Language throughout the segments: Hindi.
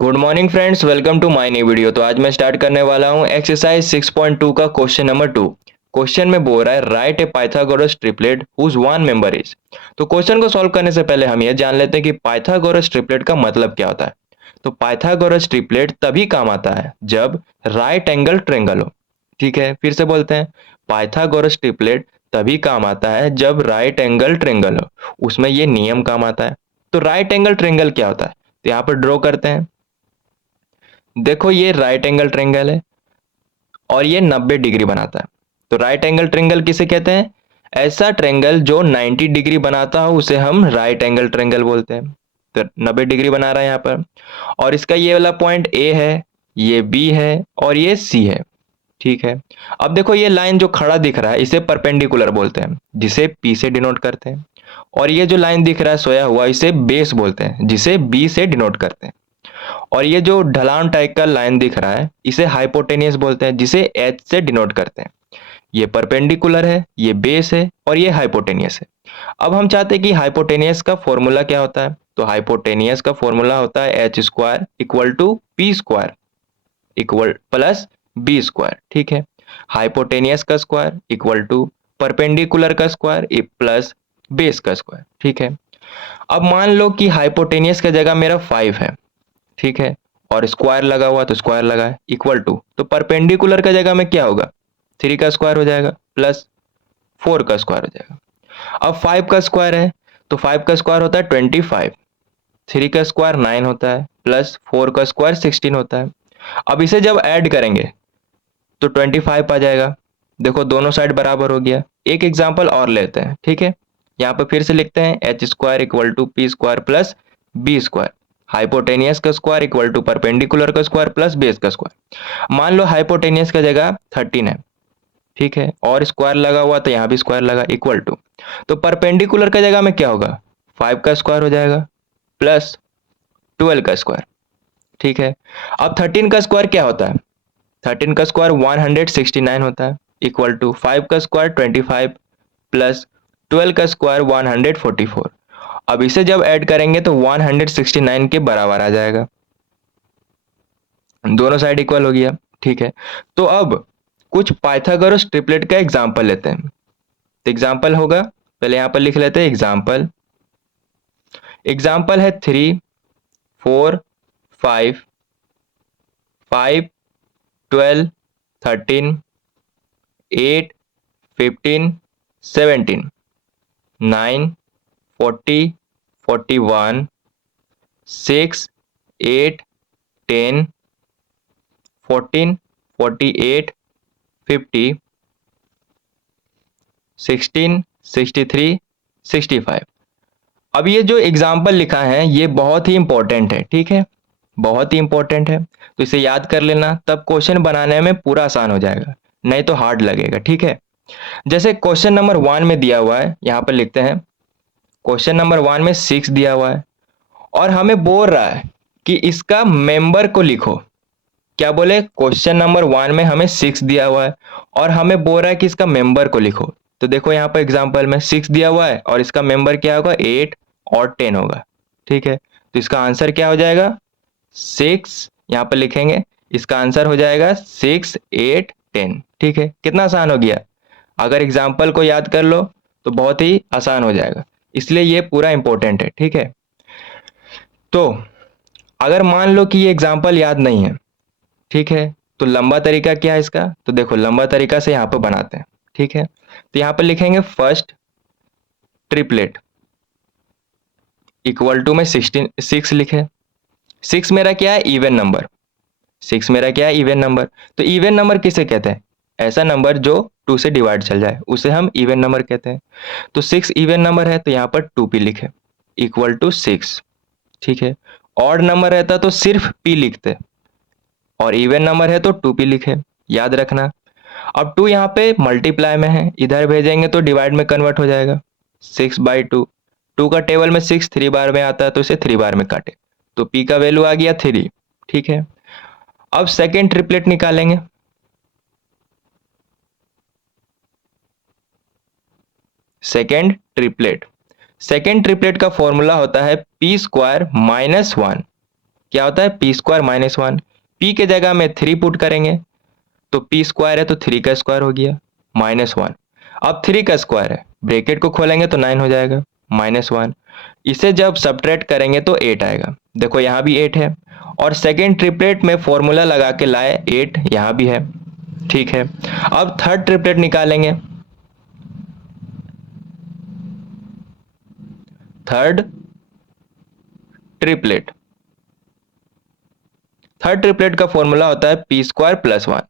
Good morning friends, welcome to my new video. तो आज मैं स्टार्ट करने वाला हूं एक्सरसाइज 6.2 का क्वेश्चन नंबर 2। क्वेश्चन में बोल रहा है right a Pythagoras triplet whose one member is. तो क्वेश्चन को सॉल्व करने से पहले हम यह जान लेते हैं कि पाइथागोरस ट्रिपलेट का मतलब क्या होता है। तो पाइथागोरस ट्रिपलेट तभी काम आता है जब राइट एंगल ट्रायंगल हो। ठीक है, फिर से बोलते हैं, पाइथागोरस ट्रिपलेट तभी काम आता है जब राइट एंगल ट्रायंगल हो, उसमें ये नियम काम आता है। तो राइट एंगल ट्रायंगल क्या होता है, तो यहाँ पर ड्रॉ करते हैं। देखो ये राइट एंगल ट्रायंगल है और ये 90 डिग्री बनाता है। तो राइट एंगल ट्रायंगल किसे कहते हैं? ऐसा ट्रायंगल जो 90 डिग्री बनाता हो उसे हम राइट एंगल ट्रायंगल बोलते हैं। तो 90 डिग्री बना रहा है यहाँ पर, और इसका ये वाला पॉइंट ए है, ये बी है और ये सी है। ठीक है, अब देखो ये लाइन जो खड़ा दिख रहा है इसे परपेंडिकुलर बोलते हैं, जिसे पी से डिनोट करते हैं। और ये जो लाइन दिख रहा है सोया हुआ, इसे बेस बोलते हैं, जिसे बी से डिनोट करते हैं। और ये जो ढलान टाइप का लाइन दिख रहा है इसे हाइपोटेनियस बोलते हैं, जिसे एच से डिनोट करते हैं। ये परपेंडिकुलर है, ये बेस है और ये हाइपोटेनियस है। अब हम चाहते हैं कि हाइपोटेनियस का फॉर्मूला क्या होता है। तो हाइपोटेनियस का फॉर्मूला होता है H square equal to P square equal plus B square. ठीक है, हाइपोटेनियस का स्क्वायर इक्वल टू परपेंडिकुलर का स्क्वायर प्लस बेस का स्क्वायर। ठीक है, अब मान लो कि हाइपोटेनियस का जगह मेरा 5 है। ठीक है, और स्क्वायर लगा हुआ तो स्क्वायर लगा है इक्वल टू, तो परपेंडिकुलर का जगह में क्या होगा, 3 का स्क्वायर हो जाएगा प्लस 4 का स्क्वायर हो जाएगा। अब 5 का स्क्वायर है तो 5 का स्क्वायर होता है 25, 3 का स्क्वायर 9 होता है प्लस 4 का स्क्वायर 16 होता है। अब इसे जब ऐड करेंगे तो 25 आ जाएगा। देखो दोनों साइड बराबर हो गया। एक एग्जाम्पल और लेते हैं। ठीक है, यहाँ पे फिर से लिखते हैं H square equal to P square plus B square. Hypotenuse का स्क्वायर इक्वल टू परपेंडिकुलर का स्क्वायर प्लस बेस का स्क्वायर। मान लो हाइपोटेनियस का जगह 13 है। ठीक है, और स्क्वायर लगा हुआ तो यहाँ भी स्क्वायर लगा इक्वल टू, तो परपेंडिकुलर का जगह में क्या होगा, 5 का स्क्वायर हो जाएगा प्लस 12 का स्क्वायर। ठीक है, अब 13 का स्क्वायर क्या होता है, 13 का स्क्वायर 169 होता है इक्वल टू 5 का स्क्वायर 25 प्लस 12 का स्क्वायर 144। अब इसे जब ऐड करेंगे तो 169 के बराबर आ जाएगा, दोनों साइड इक्वल हो गया। ठीक है, तो अब कुछ पाइथागोरस ट्रिपलेट का एग्जांपल लेते हैं। तो एग्जांपल होगा, पहले यहां पर लिख लेते हैं एग्जांपल। एग्जांपल है 3 4 5 5 12 13 8 15 17 9 40 41 6 8 10 14 48 50 16 63 65। अब ये जो एग्जाम्पल लिखा है ये बहुत ही इंपॉर्टेंट है। ठीक है, बहुत ही इंपॉर्टेंट है, तो इसे याद कर लेना, तब क्वेश्चन बनाने में पूरा आसान हो जाएगा, नहीं तो हार्ड लगेगा। ठीक है, जैसे क्वेश्चन नंबर 1 में दिया हुआ है, यहां पर लिखते हैं क्वेश्चन नंबर 1 में 6 दिया हुआ है और हमें बोल रहा है कि इसका मेंबर को लिखो। क्या बोले, क्वेश्चन नंबर 1 में हमें 6 दिया हुआ है और हमें बोल रहा है कि इसका मेंबर को लिखो। तो देखो यहाँ पर एग्जांपल में 6 दिया हुआ है और इसका मेंबर क्या होगा, 8 और 10 होगा। ठीक है, तो इसका आंसर क्या हो जाएगा, 6। यहाँ पर लिखेंगे इसका आंसर हो जाएगा 6 8 10। ठीक है, कितना आसान हो गया। अगर एग्जाम्पल को याद कर लो तो बहुत ही आसान हो जाएगा, इसलिए ये पूरा इंपॉर्टेंट है। ठीक है, तो अगर मान लो कि ये एग्जाम्पल याद नहीं है, ठीक है, तो लंबा तरीका क्या है इसका, तो देखो लंबा तरीका से यहाँ पर बनाते हैं। ठीक है, तो यहाँ पर लिखेंगे फर्स्ट ट्रिपलेट इक्वल टू में 6 लिखे। 6 मेरा क्या है, इवन नंबर। 6 मेरा क्या है, इवन नंबर। तो इवन नंबर किसे कहते हैं, ऐसा नंबर जो 2 से डिवाइड चल जाए उसे हम इवन नंबर कहते हैं। तो 6 इवन नंबर है तो यहाँ पर 2p लिखे इक्वल टू 6। ठीक है, ऑड नंबर रहता तो सिर्फ p लिखते और इवन नंबर है तो 2p लिखे, याद रखना। अब 2 यहाँ पे मल्टीप्लाई में है, इधर भेजेंगे तो डिवाइड में कन्वर्ट हो जाएगा। 6/2, 2 का टेबल में 6 3 बार में आता है तो इसे 3 बार में काटे, तो p का वैल्यू आ गया 3। ठीक है, अब सेकेंड ट्रिपलेट निकालेंगे। सेकेंड ट्रिपलेट, सेकेंड ट्रिपलेट का फॉर्मूला होता है पी स्क्वायर माइनस 1 क्या होता है P square minus one. P के जगह में 3 पुट करेंगे तो पी स्क्वायर है तो 3 का स्क्वायर हो गया माइनस वन। अब 3 का स्क्वायर है, ब्रैकेट को खोलेंगे तो 9 हो जाएगा माइनस वन। इसे जब सब्ट्रैक्ट करेंगे तो 8 आएगा। देखो यहाँ भी 8 है और सेकेंड ट्रिपलेट में फॉर्मूला लगा के लाए 8 यहाँ भी है। ठीक है, अब थर्ड ट्रिपलेट निकालेंगे। थर्ड ट्रिपलेट, थर्ड ट्रिपलेट का फॉर्मूला होता है पी स्क्वायर प्लस वन।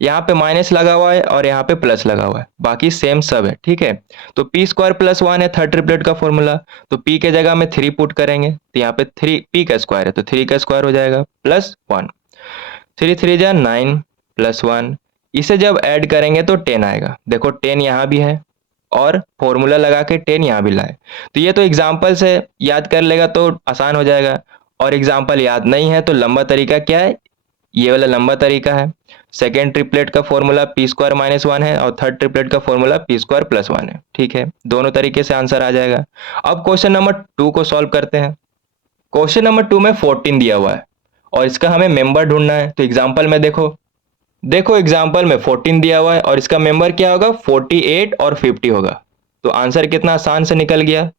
यहाँ पे माइनस लगा हुआ है और यहाँ पे प्लस लगा हुआ है, बाकी सेम सब है। ठीक है, तो पी स्क्वायर प्लस वन है थर्ड ट्रिपलेट का फॉर्मूला। तो पी के जगह में 3 पुट करेंगे तो यहाँ पे 3 पी का स्क्वायर है तो 3 का स्क्वायर हो जाएगा प्लस वन। 3 3 जा 9 प्लस वन। इसे जब ऐड करेंगे तो 10 आएगा। देखो 10 यहाँ भी है और फॉर्मूला लगा के 10 यहाँ भी लाए। तो ये तो एग्जाम्पल से याद कर लेगा तो आसान हो जाएगा, और एग्जाम्पल याद नहीं है तो लंबा तरीका क्या है, ये वाला लंबा तरीका है। सेकेंड ट्रिपलेट का formula P square minus one है और थर्ड ट्रिपलेट का formula P square plus one है। ठीक है, दोनों तरीके से आंसर आ जाएगा। अब क्वेश्चन नंबर 2 को सॉल्व करते हैं। क्वेश्चन नंबर 2 में 14 दिया हुआ है और इसका हमें मेंबर ढूंढना है। तो एग्जाम्पल में देखो, देखो एग्जाम्पल में 14 दिया हुआ है और इसका मेंबर क्या होगा 48 और 50 होगा। तो आंसर कितना आसान से निकल गया,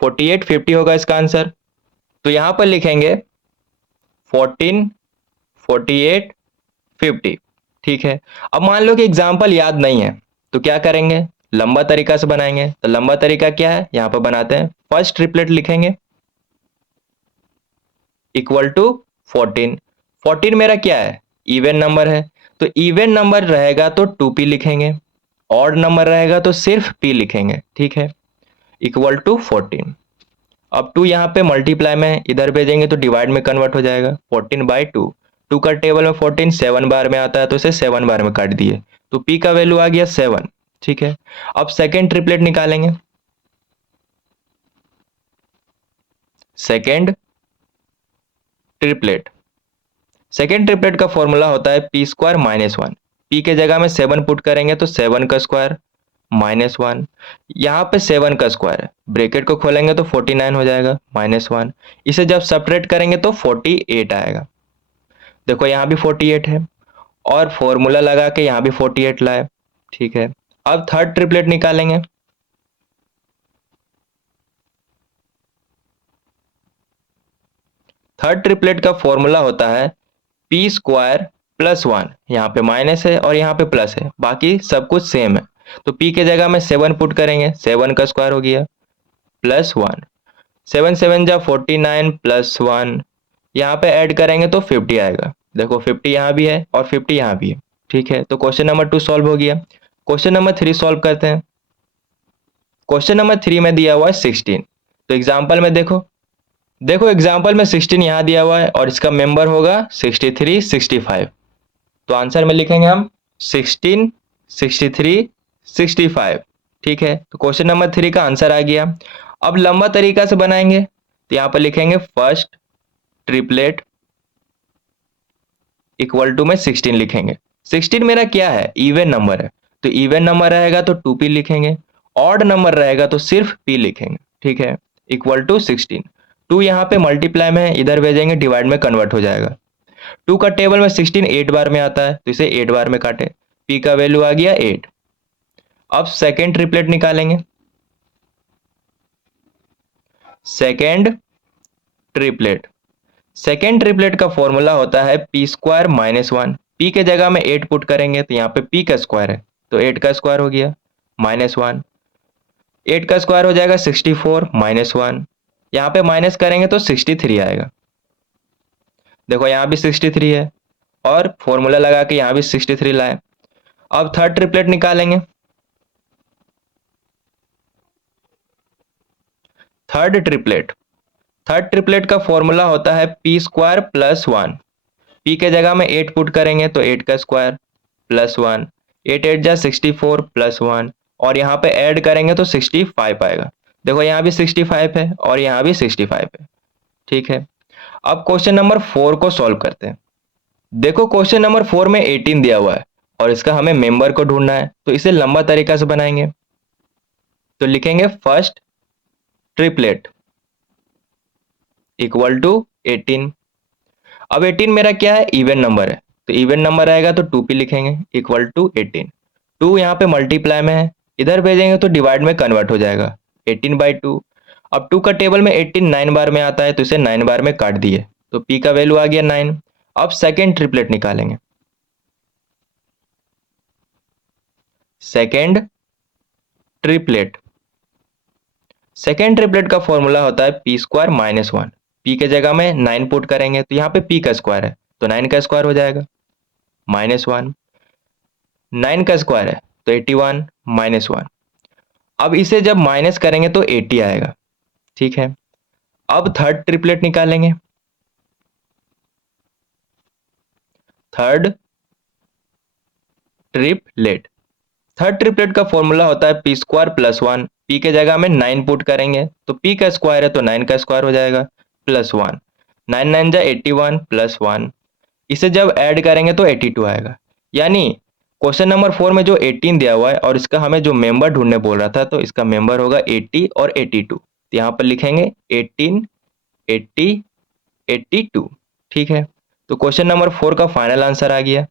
48 50 होगा इसका आंसर। तो यहां पर लिखेंगे 14 48 50। ठीक है, अब मान लो कि एग्जाम्पल याद नहीं है तो क्या करेंगे, लंबा तरीका से बनाएंगे। तो लंबा तरीका क्या है, यहां पर बनाते हैं। फर्स्ट ट्रिपलेट लिखेंगे इक्वल टू 14। 14 मेरा क्या है, इवन नंबर है, तो इवन नंबर रहेगा तो 2p लिखेंगे, ऑड नंबर रहेगा तो सिर्फ p लिखेंगे। ठीक है, इक्वल टू 14। अब 2 यहाँ पे मल्टीप्लाई में इधर भेजेंगे तो डिवाइड में कन्वर्ट हो जाएगा 14 बाई 2। 2 का टेबल में 14 7 बार में आता है तो इसे 7 बार में काट दिए तो p का वैल्यू आ गया 7। ठीक है, अब सेकेंड ट्रिपलेट निकालेंगे। सेकेंड ट्रिपलेट, सेकेंड ट्रिपलेट का फॉर्मूला होता है P square minus one. P के जगह में 7 पुट करेंगे तो 7 का स्क्वायर माइनस वन। यहाँ पे 7 का स्क्वायर है, ब्रैकेट को खोलेंगे तो 49 हो जाएगा माइनस वन। इसे जब सब्ट्रैक्ट करेंगे तो 48 आएगा। देखो यहाँ भी 48 है और फॉर्मूला लगा के यहाँ भी 48 लाए। ठीक है, अब थर्ड ट्रिपलेट निकालेंगे। थर्ड ट्रिपलेट का फॉर्मूला होता है पी स्क्वायर प्लस वन। यहाँ पे माइनस है और यहाँ पे प्लस है, बाकी सब कुछ सेम है। तो p के जगह में 7 पुट करेंगे, 7 का स्क्वायर हो गया प्लस वन। 7 7 जा 49 प्लस वन। यहाँ पे ऐड करेंगे तो 50 आएगा। देखो 50 यहाँ भी है और 50 यहाँ भी है। ठीक है, तो क्वेश्चन नंबर 2 सॉल्व हो गया। क्वेश्चन नंबर 3 सॉल्व करते हैं। क्वेश्चन नंबर 3 में दिया हुआ है 16। तो एग्जाम्पल में देखो, देखो एग्जाम्पल में 16 यहाँ दिया हुआ है और इसका मेंबर होगा 63 65। तो आंसर में लिखेंगे हम 16 63 65। ठीक है, तो क्वेश्चन नंबर 3 का आंसर आ गया। अब लंबा तरीका से बनाएंगे तो यहाँ पर लिखेंगे फर्स्ट ट्रिपलेट इक्वल टू में 16 लिखेंगे। 16 मेरा क्या है, इवन नंबर है, तो इवन नंबर रहेगा तो 2p लिखेंगे, ऑड नंबर रहेगा तो सिर्फ p लिखेंगे। ठीक है, इक्वल टू 16। 2 यहाँ पे मल्टीप्लाई में है, इधर भेजेंगे डिवाइड में कन्वर्ट हो जाएगा। 2 का टेबल में 16 8 बार में आता है तो इसे 8 बार में काटे, p का वैल्यू आ गया 8। अब सेकेंड ट्रिपलेट निकालेंगे। सेकेंड ट्रिपलेट, सेकेंड ट्रिपलेट का फॉर्मूला होता है P square minus one. P के जगह में 8 पुट करेंगे तो यहाँ पे p का स्क्वायर है तो 8 का स्क्वायर हो गया माइनस वन। 8 का स्क्वायर हो जाएगा 64 माइनस वन। यहाँ पे माइनस करेंगे तो 63 आएगा। देखो यहाँ भी 63 है और फॉर्मूला लगा के यहाँ भी 63 लाए। अब थर्ड ट्रिपलेट निकालेंगे। थर्ड ट्रिपलेट, थर्ड ट्रिपलेट का फॉर्मूला होता है P square plus one. P के जगह में 8 पुट करेंगे तो 8 का स्क्वायर प्लस वन। 8 8 जा 64 प्लस वन और यहाँ पे ऐड करेंगे तो 65 आएगा। देखो यहाँ भी 65 है और यहाँ भी 65 है। ठीक है, अब क्वेश्चन नंबर 4 को सॉल्व करते हैं। देखो क्वेश्चन नंबर 4 में 18 दिया हुआ है और इसका हमें मेंबर को ढूंढना है तो इसे लंबा तरीका से बनाएंगे। तो लिखेंगे फर्स्ट ट्रिपलेट इक्वल टू 18। अब 18 मेरा क्या है, इवन नंबर है, तो इवन नंबर आएगा तो 2p लिखेंगे इक्वल टू 18। 2 यहाँ पे मल्टीप्लाई में है, इधर भेजेंगे तो डिवाइड में कन्वर्ट हो जाएगा 18/2। अब 2 का टेबल में 18 9 बार में आता है तो इसे 9 बार में काट दिए तो p का वैल्यू आ गया 9। अब सेकेंड ट्रिपलेट निकालेंगे। सेकेंड ट्रिपलेट का फॉर्मूला होता है p स्क्वायर माइनस 1। p के जगह में 9 पुट करेंगे तो यहाँ पे p का स्क्वायर है तो 9 का स्क्वायर हो जाएगा -1। 9 का स्क्वायर है तो 81 -1। अब इसे जब माइनस करेंगे तो 80 आएगा। ठीक है, अब थर्ड ट्रिपलेट निकालेंगे। थर्ड ट्रिपलेट का फॉर्मूला होता है p स्क्वायर प्लस 1। p के जगह में 9 पुट करेंगे तो p का स्क्वायर है तो 9 का स्क्वायर हो जाएगा प्लस 1। 9 9 जा 81 प्लस 1, इसे जब ऐड करेंगे तो 82 आएगा। यानी क्वेश्चन नंबर 4 में जो 18 दिया हुआ है और इसका हमें जो मेंबर ढूंढने बोल रहा था तो इसका मेंबर होगा 80 और 82। तो यहाँ पर लिखेंगे 18 80 82। ठीक है, तो क्वेश्चन नंबर 4 का फाइनल आंसर आ गया।